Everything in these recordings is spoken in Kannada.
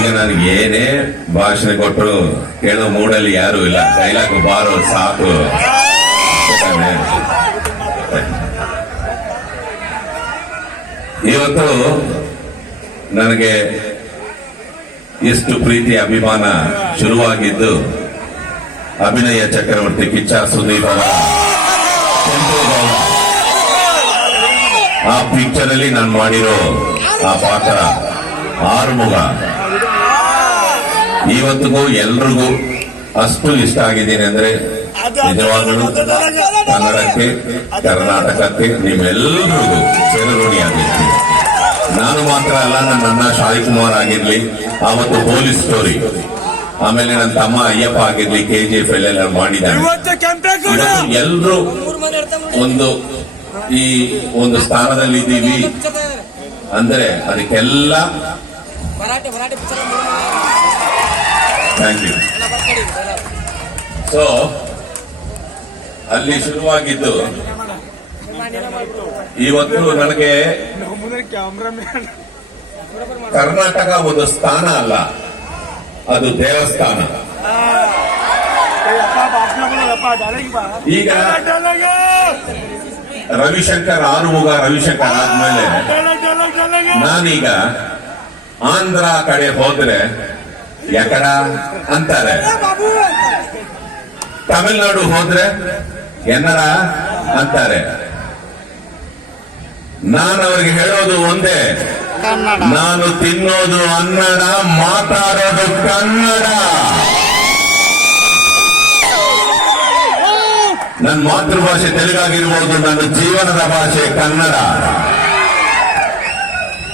ಈಗ ನನಗೆ ಏನೇ ಭಾಷಣ ಕೊಟ್ಟರು, ಕೇಳೋ ಮೂಡಲ್ಲಿ ಯಾರು ಇಲ್ಲ. ಡೈಲಾಗ್ ಬಾರೋ ಸಾಕು. ಇವತ್ತು ನನಗೆ ಎಷ್ಟು ಪ್ರೀತಿ ಅಭಿಮಾನ ಶುರುವಾಗಿದ್ದು, ಅಭಿನಯ ಚಕ್ರವರ್ತಿ ಕಿಚ್ಚ ಸುದೀಪ್. ಆ ಪಿಕ್ಚರ್ ಅಲ್ಲಿ ನಾನು ಮಾಡಿರೋ ಆ ಪಾತ್ರ ಆರುಮುಗ. ಇವತ್ತಿಗೂ ಎಲ್ರಿಗೂ ಅಷ್ಟು ಇಷ್ಟ ಆಗಿದ್ದೀನಿ ಅಂದ್ರೆ ನಿಜವಾಗಲೂ ಕನ್ನಡಕ್ಕೆ ಕರ್ನಾಟಕಕ್ಕೆ ನೀವೆಲ್ಲರಿಗೂ ಚಿರಋಣಿಯಾಗಿರ್ತೀನಿ ನಾನು ಮಾತ್ರ ಅಲ್ಲ ನನ್ನ ಅಣ್ಣ ಶಾಯಿ ಕುಮಾರ್ ಆಗಿರ್ಲಿ ಅವತ್ತು ಪೊಲೀಸ್ ಸ್ಟೋರಿ. ಆಮೇಲೆ ನನ್ನ ತಮ್ಮ ಅಯ್ಯಪ್ಪ ಆಗಿರ್ಲಿ ಕೆ ಜಿ ಎಫ್ ಎಲ್ಲ ಮಾಡಿದ್ದಾರೆ ಎಲ್ಲರೂ ಒಂದು ಈ ಒಂದು ಸ್ಥಾನದಲ್ಲಿ ಇದ್ದೀವಿ ಅಂದ್ರೆ ಅದಕ್ಕೆಲ್ಲ Marathi Marathi picture thank you so ಅಲ್ಲಿ ಶುರುವಾಗಿದ್ದು, ಇವತ್ತು ನನಗೆ ಕರ್ನಾಟಕ ಒಂದು ಸ್ಥಾನ ಅಲ್ಲ, ಅದು ದೇವಸ್ಥಾನ. ಈಗ ರವಿಶಂಕರ್, ಆರುಮುಗ ರವಿಶಂಕರ್ ಆದ್ಮೇಲೆ ನಾನೀಗ ಆಂಧ್ರ ಕಡೆ ಹೋದ್ರೆ ಎಕಡ ಅಂತಾರೆ? ತಮಿಳ್ನಾಡು ಹೋದ್ರೆ ಎನ್ನರ ಅಂತಾರೆ. ನಾನು ಅವ್ರಿಗೆ ಹೇಳೋದು ಒಂದೇ. ನಾನು ತಿನ್ನೋದು ಅನ್ನಡ ಮಾತಾಡೋದು ಕನ್ನಡ. ನನ್ನ ಮಾತೃಭಾಷೆ ತೆಲುಗಾಗಿರ್ಬೋದು ನನ್ನ ಜೀವನದ ಭಾಷೆ ಕನ್ನಡ.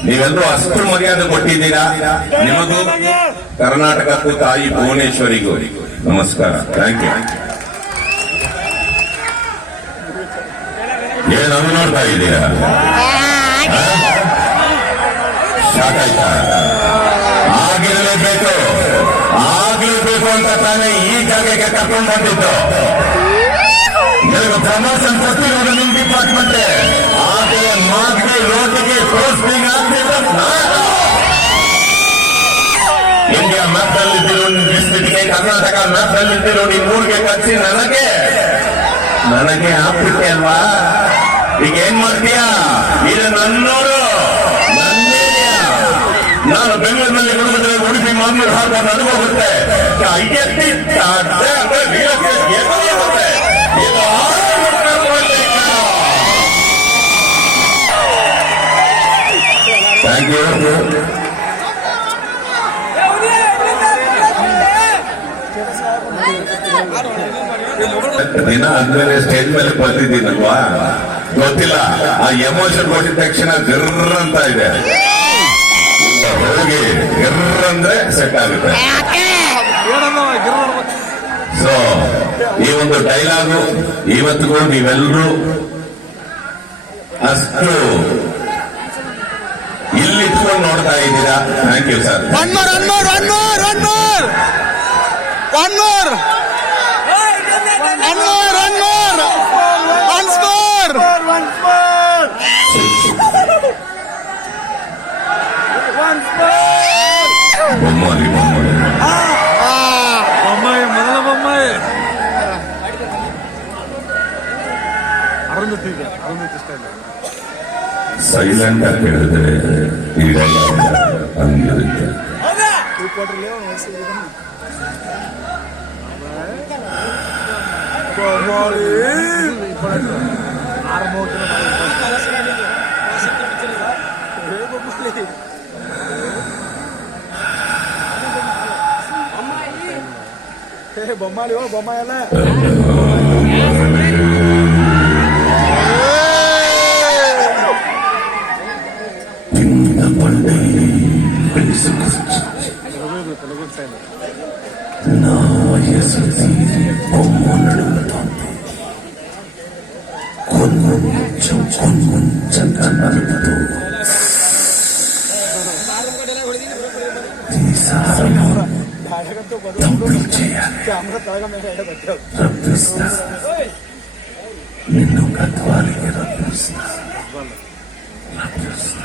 ನೀವೆಲ್ಲರೂ ಅಷ್ಟು ಮರ್ಯಾದೆ ಕೊಟ್ಟಿದ್ದೀರಾ? ನಿಮಗೂ ಕರ್ನಾಟಕಕ್ಕೂ ತಾಯಿ ಭುವನೇಶ್ವರಿಗೂ ನಮಸ್ಕಾರ. ಥ್ಯಾಂಕ್ ಯು ಏನು ನೋಡ್ತಾ ಇದ್ದೀರಾ? ಆಗಿರಲೇಬೇಕು. ಆಗಿರಬೇಕು ಅಂತ ತಾನೇ ಈ ಜಾಗಕ್ಕೆ ಕರ್ಕೊಂಡು ಬಂದಿದ್ದು. ಧರ್ಮ ನಿಮ್ ಡಿಪಾರ್ಟ್ಮೆಂಟ್ ಪೋಸ್ಟಿಂಗ್ ಆಗ್ತಿದ್ದು ನಾನು ಇಂಡಿಯಾ ಮ್ಯಾಪ್ ನಲ್ಲಿದ್ದಿರೋ ಡಿಸ್ಟ್ರಿಕ್ಟ್ಗೆ ಕರ್ನಾಟಕ ಮ್ಯಾಪ್ ನಲ್ಲಿದ್ದಿರೋ ನಿಮ್ ಊರಿಗೆ ಕಚ್ಚಿ ನನಗೆ ನನಗೆ ಆಗ್ಬಿಟ್ಟೆ ಅಲ್ವಾ ಈಗ ಏನ್ ಮಾಡ್ತೀಯಾ ಇದು ನನ್ನೂರು ನಾನು ಬೆಂಗಳೂರಿನಲ್ಲಿ ಹುಡುಗಿದ್ರೆ ಉಡುಪಿ ಮಾಮೂಲು ಹಾಕೋ ನನಗೂ ಹೋಗುತ್ತೆ ವೀರಕ್ಕೆ ಎಲ್ಲಿ ಹೋಗುತ್ತೆ ಇದು ದಿನ ಆದ್ಮೇಲೆ ಸ್ಟೇಜ್ ಮೇಲೆ ಬಂದಿದ್ದೀನಲ್ವಾ ಗೊತ್ತಿಲ್ಲ. ಆ ಎಮೋಷನ್ ಕೊಟ್ಟಿದ ತಕ್ಷಣ ಗಿರ್ರ ಅಂತ ಇದೆ ಹೋಗಿ ಅಂದ್ರೆ ಸೆಟ್ ಆಗುತ್ತೆ. ಸೊ ಈ ಒಂದು ಡೈಲಾಗು ಇವತ್ತುಗಳು ನೀವೆಲ್ಲರೂ ಅಷ್ಟು ಇಲ್ಲಿ ಇಟ್ಕೊಂಡು ನೋಡ್ತಾ ಇದ್ದೀರಾ? Thank you sir one more one more one more one more one more one more one more one more one more one more one more one more Bommai ಮೊದಲ ಬೊಮ್ಮಾಯಿ சைலண்டா கிடக்கிற இடம் அங்கிருக்கு బొమ్మాలి బొమ్మాయాలా నా వయసు తీరి బొమ్మలుడుతోంది కొంచెం కొంచెం కన్నడుతూ ఈసారము తప్పులు చేయాలి. నిన్ను గద్వాలికి రప్పిస్తా. రప్పిస్తా.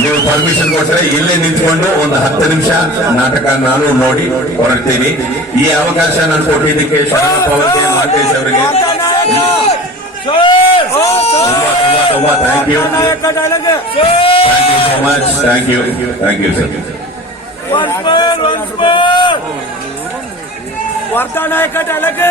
ನೀವು ಪರ್ಮಿಷನ್ ಕೊಟ್ಟರೆ ಇಲ್ಲೇ ನಿಂತ್ಕೊಂಡು ಒಂದು ಹತ್ತು ನಿಮಿಷ ನಾಟಕ ನಾನು ನೋಡಿ ಹೊರಡ್ತೀನಿ. ಈ ಅವಕಾಶ ನಾನು ಕೊಟ್ಟಿದ್ದಕ್ಕೆ ಶರಣಪ್ಪ ಅವರಿಗೆ. ಮಾತೇಶ್ ಅವರಿಗೆ thank you thank you so much thank you thank you sir Wardha ನಾಯಕ ಡಲಗೆ